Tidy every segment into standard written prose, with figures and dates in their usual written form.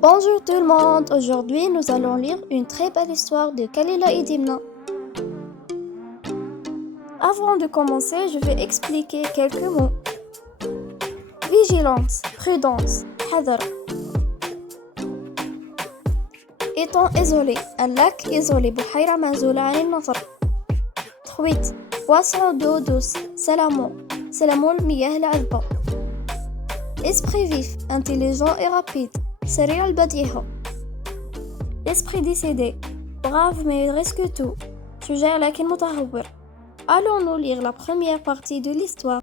Bonjour tout le monde, aujourd'hui nous allons lire une très belle histoire de Kalila et Dimna. Avant de commencer, je vais expliquer quelques mots. Vigilance, prudence, hadar. Étang isolé, un lac isolé, بحيرة معزولة عن النظر. Truite, poisson d'eau douce, salamon, salamon المياه العذبة. Esprit vif, intelligent et rapide, سريع البديهة. Esprit décédé, brave mais risque tout, شجاع لكن متهور. Allons-nous lire la première partie de l'histoire.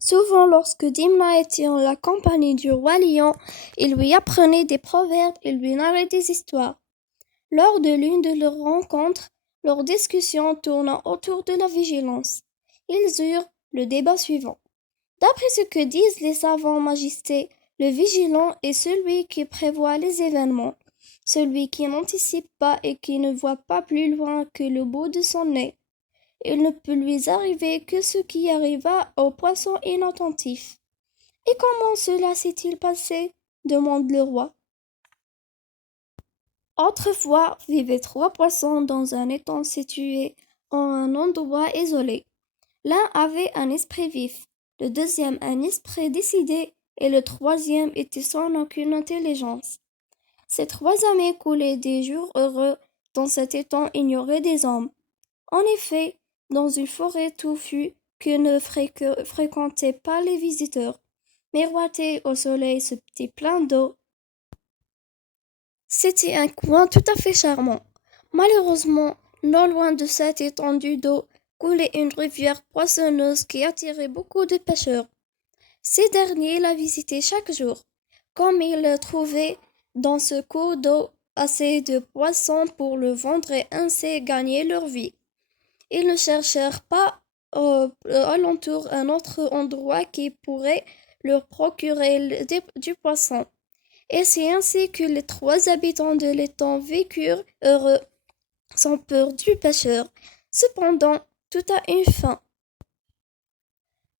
Souvent, lorsque Dimna était en la compagnie du roi lion, il lui apprenait des proverbes et lui narrait des histoires. Lors de l'une de leurs rencontres, leur discussion tourna autour de la vigilance. Ils eurent le débat suivant. D'après ce que disent les savants majestés, le vigilant est celui qui prévoit les événements, celui qui n'anticipe pas et qui ne voit pas plus loin que le bout de son nez. Il ne peut lui arriver que ce qui arriva au poisson inattentif. Et comment cela s'est-il passé? Demande le roi. Autrefois vivaient 3 poissons dans un étang situé en un endroit isolé. L'un avait un esprit vif, le deuxième un esprit décidé et le troisième était sans aucune intelligence. Ces 3 amis coulaient des jours heureux. Dans cet étang ignoraient des hommes. En effet, dans une forêt touffue que ne fréquentaient pas les visiteurs, miroitait au soleil ce petit plein d'eau. C'était un coin tout à fait charmant. Malheureusement, non loin de cette étendue d'eau, coulait une rivière poissonneuse qui attirait beaucoup de pêcheurs. Ces derniers la visitaient chaque jour. Comme ils trouvaient dans ce cours d'eau assez de poissons pour le vendre et ainsi gagner leur vie. Ils ne cherchèrent pas alentour un autre endroit qui pourrait leur procurer du poisson. Et c'est ainsi que les 3 habitants de l'étang vécurent heureux, sans peur du pêcheur. Cependant, tout a une fin.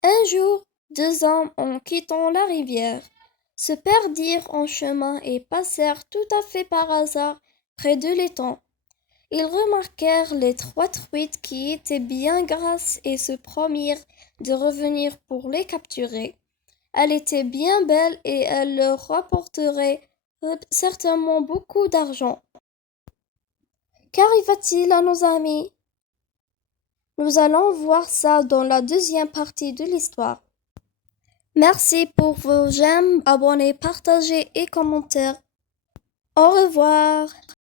Un jour, 2 hommes, en quittant la rivière, se perdirent en chemin et passèrent tout à fait par hasard près de l'étang. Ils remarquèrent les 3 truites qui étaient bien grasses et se promirent de revenir pour les capturer. Elle était bien belle et elle leur rapporterait certainement beaucoup d'argent. Qu'arriva-t-il à nos amis? Nous allons voir ça dans la deuxième partie de l'histoire. Merci pour vos j'aime, abonnez, partagez et commentaires. Au revoir.